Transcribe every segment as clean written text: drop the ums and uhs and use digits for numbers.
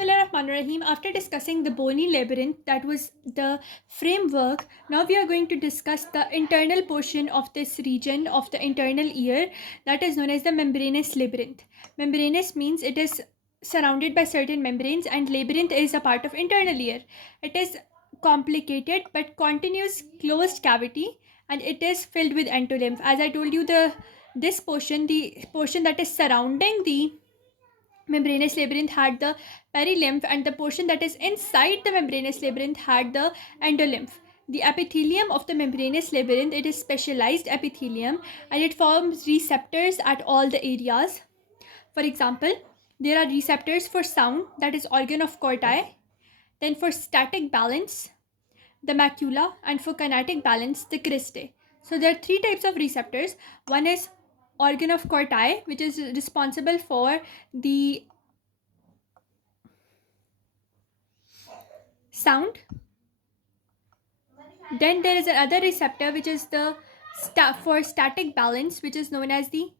Bismillahirrahmanirrahim. After discussing the bony labyrinth, that was the framework, now we are going to discuss the internal portion of this region of the internal ear, that is known as the membranous labyrinth. Membranous means it is surrounded by certain membranes, and labyrinth is a part of internal ear. It is complicated but continuous closed cavity, and it is filled with endolymph. As I told you, the portion that is surrounding the membranous labyrinth had the perilymph, and the portion that is inside the membranous labyrinth had the endolymph. The epithelium of the membranous labyrinth, it is specialized epithelium, and it forms receptors at all the areas. For example, there are receptors for sound, that is organ of corti, then for static balance, the macula, and for kinetic balance, the cristae. So there are three types of receptors. One is organ of corti, which is responsible for the sound. Then there is another receptor which is the for static balance, which is known as the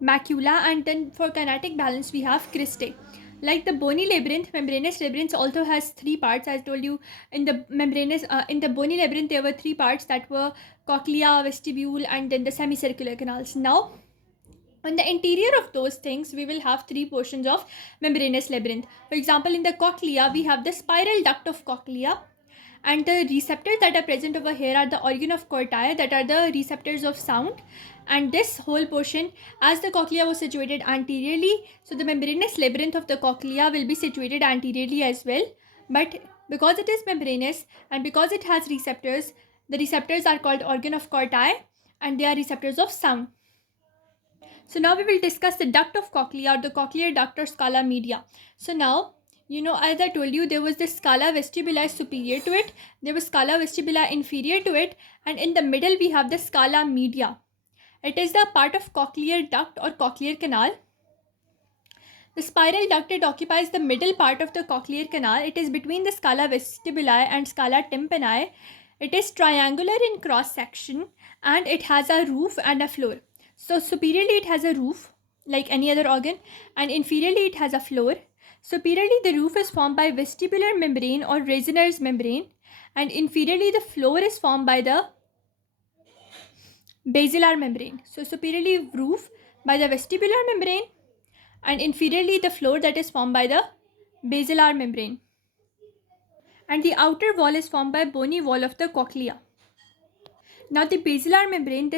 macula, and then for kinetic balance we have cristae. Like the bony labyrinth, membranous labyrinth also has three parts. As I told you, in the bony labyrinth there were three parts, that were cochlea, vestibule, and then the semicircular canals. Now on the interior of those things, we will have three portions of membranous labyrinth. For example, in the cochlea, we have the spiral duct of cochlea, and the receptors that are present over here are the organ of corti, that are the receptors of sound. And this whole portion, as the cochlea was situated anteriorly, so the membranous labyrinth of the cochlea will be situated anteriorly as well. But because it is membranous and because it has receptors, the receptors are called organ of corti, and they are receptors of sound. So now we will discuss the duct of cochlea, or the cochlear duct, or scala media. So now, as I told you, there was the scala vestibuli superior to it, there was scala vestibuli inferior to it, and in the middle we have the scala media. It is the part of cochlear duct or cochlear canal. The spiral duct, it occupies the middle part of the cochlear canal. It is between the scala vestibuli and scala tympani. It is triangular in cross section, and it has a roof and a floor. So superiorly it has a roof like any other organ, and inferiorly it has a floor. Superiorly the roof is formed by vestibular membrane or Reisner's membrane, and inferiorly the floor is formed by the basilar membrane. So superiorly roof by the vestibular membrane, and inferiorly the floor that is formed by the basilar membrane. And the outer wall is formed by bony wall of the cochlea. Now the basilar membrane,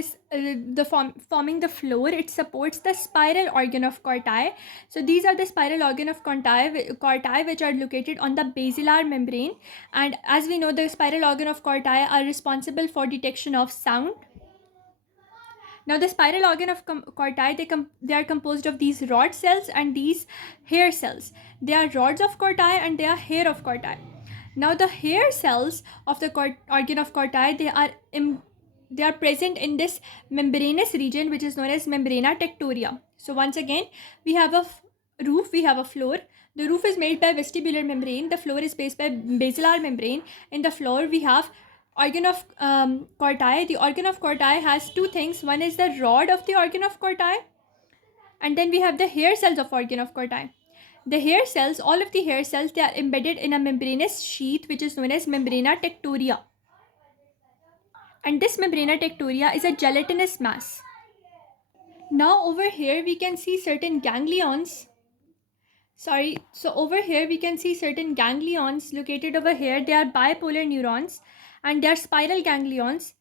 forming the floor, it supports the spiral organ of corti. So these are the spiral organ of corti which are located on the basilar membrane. And as we know, the spiral organ of corti are responsible for detection of sound. Now the spiral organ of corti, they are composed of these rod cells and these hair cells. They are rods of corti and they are hair of corti. Now the hair cells of the organ of corti, they are present in this membranous region, which is known as membrana tectoria. So once again, we have a roof, we have a floor. The roof is made by vestibular membrane, the floor is based by basilar membrane. In the floor we have organ of corti. The organ of corti has two things. One is the rod of the organ of corti, and then we have the hair cells of organ of corti. The hair cells, all of the hair cells, they are embedded in a membranous sheath which is known as membrana tectoria. And this membrana tectoria is a gelatinous mass. Now over here we can see certain ganglions. So over here we can see certain ganglions located over here. They are bipolar neurons and they are spiral ganglions.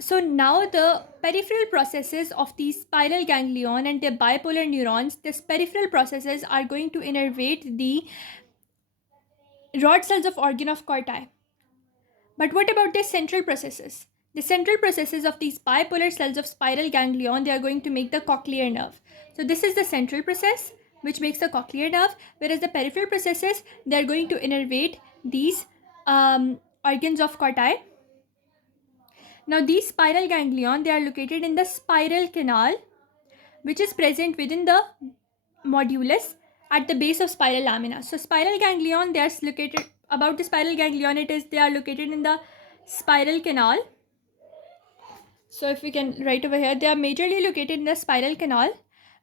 So now the peripheral processes of these spiral ganglion and their bipolar neurons, these peripheral processes are going to innervate the rod cells of organ of corti. But what about the central processes? The central processes of these bipolar cells of spiral ganglion, they are going to make the cochlear nerve. So this is the central process which makes the cochlear nerve, whereas the peripheral processes, they are going to innervate these organs of corti. Now these spiral ganglion, they are located in the spiral canal, which is present within the modulus at the base of spiral lamina. So spiral ganglion, they are located about the spiral ganglion, they are located in the spiral canal. So if we can write over here, they are majorly located in the spiral canal,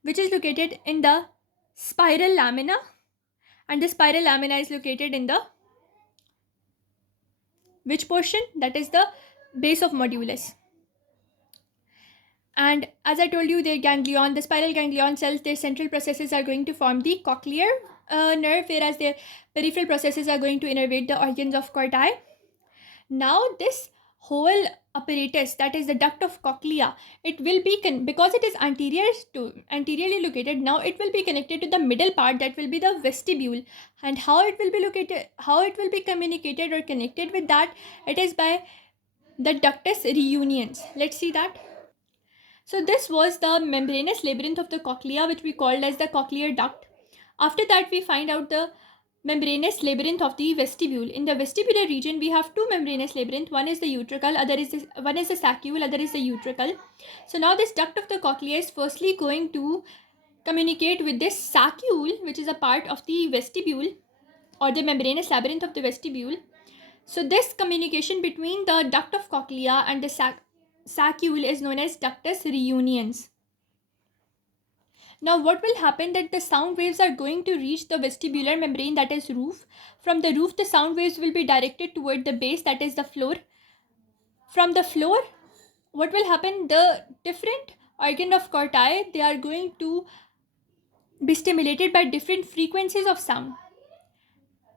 which is located in the spiral lamina, And the spiral lamina is located in the which portion? That is the base of modulus. And as I told you, their ganglion, the spiral ganglion cells, their central processes are going to form the cochlear nerve, whereas their peripheral processes are going to innervate the organs of corti. Now this whole apparatus, that is the duct of cochlea, it will be because it is anteriorly located. Now it will be connected to the middle part, that will be the vestibule. And how it will be located, how it will be communicated or connected with that, it is by the ductus reunions. Let's see that. So this was the membranous labyrinth of the cochlea, which we called as the cochlear duct. After that, we find out the membranous labyrinth of the vestibule. In the vestibular region, we have two membranous labyrinth. One is the utricle, one is the saccule, other is the utricle. So now this duct of the cochlea is firstly going to communicate with this saccule, which is a part of the vestibule or the membranous labyrinth of the vestibule. So this communication between the duct of cochlea and the saccule is known as ductus reunions. Now what will happen, that the sound waves are going to reach the vestibular membrane, that is roof. From the roof, the sound waves will be directed toward the base, that is the floor. From the floor, what will happen, the different organ of corti, they are going to be stimulated by different frequencies of sound.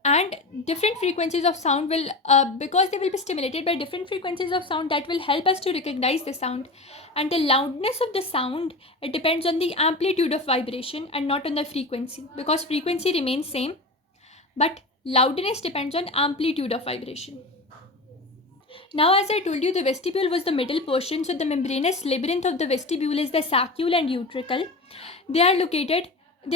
And different frequencies of sound will because they will be stimulated by different frequencies of sound, that will help us to recognize the sound. And the loudness of the sound, it depends on the amplitude of vibration and not on the frequency, because frequency remains same, but loudness depends on amplitude of vibration. Now, as I told you, the vestibule was the middle portion. So the membranous labyrinth of the vestibule is the saccule and utricle. They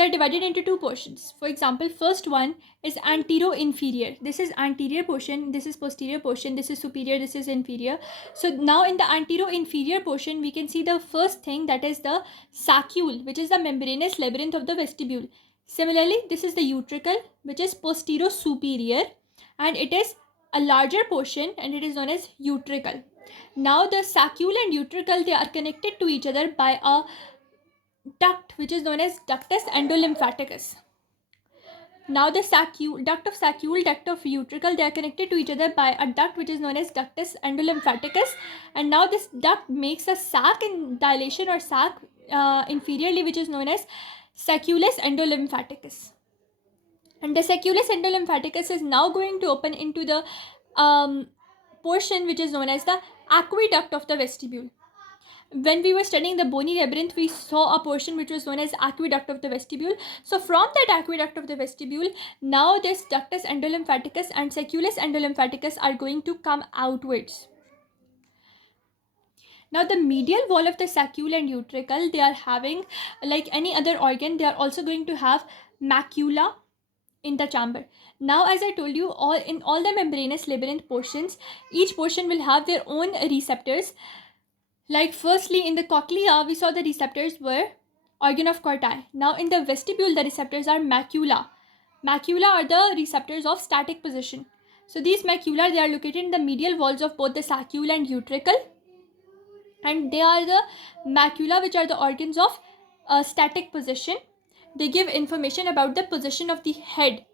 are divided into two portions. For example, first one is antero-inferior. This is anterior portion, this is posterior portion, this is superior, this is inferior. So now in the antero-inferior portion, we can see the first thing, that is the saccule, which is the membranous labyrinth of the vestibule. Similarly, this is the utricle, which is posterior-superior, and it is a larger portion, and it is known as utricle. Now the saccule and utricle, they are connected to each other by a duct which is known as ductus endolymphaticus. Now the duct of utricle, they are connected to each other by a duct which is known as ductus endolymphaticus. And now this duct makes a sac in dilation or sac inferiorly, which is known as sacculus endolymphaticus. And the sacculus endolymphaticus is now going to open into the portion which is known as the aqueduct of the vestibule. When we were studying the bony labyrinth, we saw a portion which was known as aqueduct of the vestibule. So from that aqueduct of the vestibule, now this ductus endolymphaticus and sacculus endolymphaticus are going to come outwards. Now the medial wall of the saccule and utricle, they are having, like any other organ, they are also going to have macula in the chamber. Now, as I told you, in all the membranous labyrinth portions, each portion will have their own receptors. Like firstly, in the cochlea, we saw the receptors were organ of corti. Now in the vestibule, the receptors are macula. Macula are the receptors of static position. So these macula, they are located in the medial walls of both the saccule and utricle. And they are the macula which are the organs of static position. They give information about the position of the head.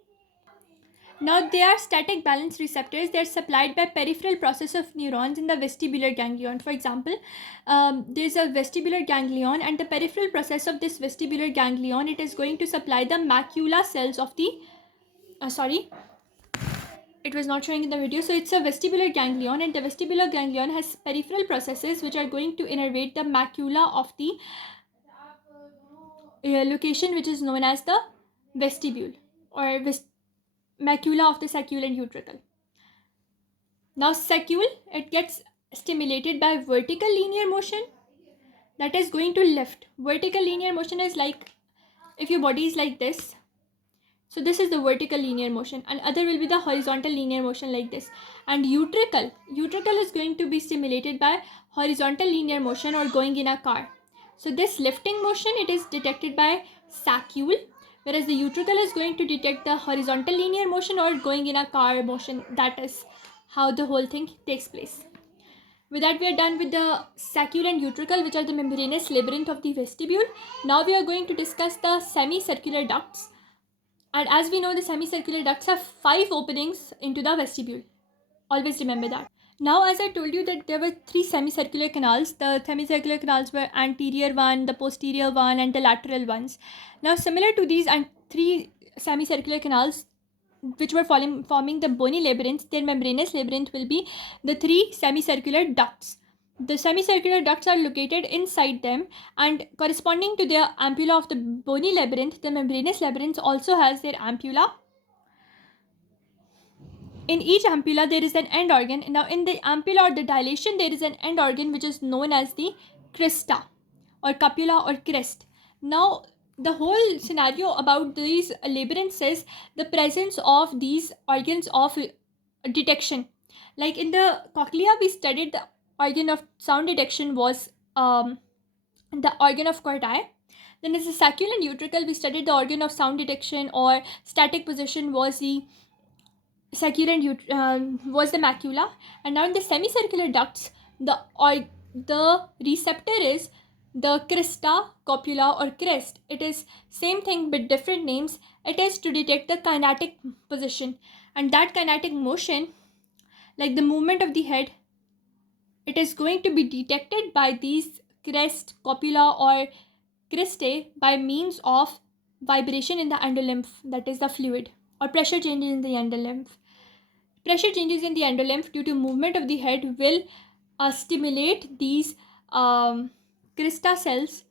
Now they are static balance receptors. They are supplied by peripheral process of neurons in the vestibular ganglion. For example, there is a vestibular ganglion, and the peripheral process of this vestibular ganglion, it is going to supply the macula cells of the it was not showing in the video. So it's a vestibular ganglion, and the vestibular ganglion has peripheral processes which are going to innervate the macula of the location which is known as the vestibule or macula of the saccule and utricle. Now saccule, it gets stimulated by vertical linear motion, that is going to lift. Vertical linear motion is like if your body is like this. So this is the vertical linear motion, and other will be the horizontal linear motion like this. And utricle is going to be stimulated by horizontal linear motion or going in a car. So this lifting motion, it is detected by saccule, whereas the utricle is going to detect the horizontal linear motion or going in a car motion. That is how the whole thing takes place. With that, we are done with the saccule and utricle, which are the membranous labyrinth of the vestibule. Now we are going to discuss the semicircular ducts. And as we know, the semicircular ducts have 5 openings into the vestibule. Always remember that. Now, as I told you that there were 3 semicircular canals. The semicircular canals were anterior one, the posterior one, and the lateral ones. Now, similar to these and 3 semicircular canals which were forming the bony labyrinth, their membranous labyrinth will be the 3 semicircular ducts. The semicircular ducts are located inside them, and corresponding to their ampulla of the bony labyrinth, the membranous labyrinth also has their ampulla. In each ampulla, there is an end organ. Now, in the ampulla or the dilation, there is an end organ which is known as the crista or cupula or crest. Now, the whole scenario about these labyrinths is the presence of these organs of detection. Like in the cochlea, we studied the organ of sound detection was the organ of Corti. Then, as a saccule and utricle, we studied the organ of sound detection or static position was the saccule and was the macula. And now in the semicircular ducts, the receptor is the crista, copula or crest. It is same thing but different names. It is to detect the kinetic position, and that kinetic motion, like the movement of the head, it is going to be detected by these crest, copula or cristae by means of vibration in the endolymph, that is the fluid, or pressure changes in the endolymph. Pressure changes in the endolymph due to movement of the head will stimulate these crista cells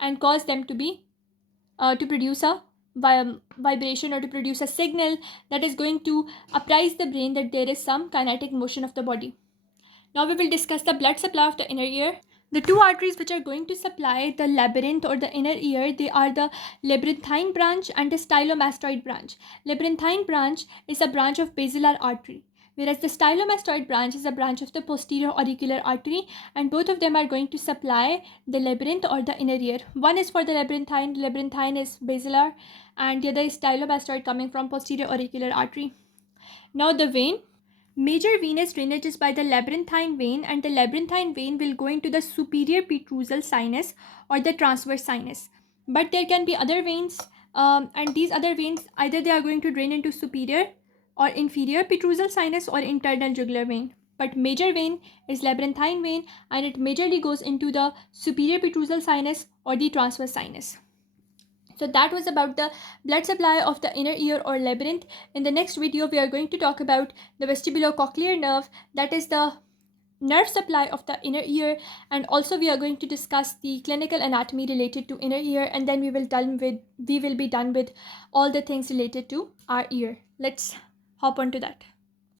and cause them to be to produce a vibration or to produce a signal that is going to apprise the brain that there is some kinetic motion of the body. Now we will discuss the blood supply of the inner ear. The 2 arteries which are going to supply the labyrinth or the inner ear, they are the labyrinthine branch and the stylomastoid branch. Labyrinthine branch is a branch of basilar artery, whereas the stylomastoid branch is a branch of the posterior auricular artery, and both of them are going to supply the labyrinth or the inner ear. One is for the labyrinthine is basilar, and the other is stylomastoid coming from posterior auricular artery. Now the vein. Major venous drainage is by the labyrinthine vein, and the labyrinthine vein will go into the superior petrosal sinus or the transverse sinus. But there can be other veins, and these other veins, either they are going to drain into superior or inferior petrosal sinus or internal jugular vein. But major vein is labyrinthine vein, and it majorly goes into the superior petrosal sinus or the transverse sinus. So that was about the blood supply of the inner ear or labyrinth. In the next video, we are going to talk about the vestibulocochlear nerve, that is the nerve supply of the inner ear, and also we are going to discuss the clinical anatomy related to inner ear, and then we will be done with all the things related to our ear. Let's hop on to that.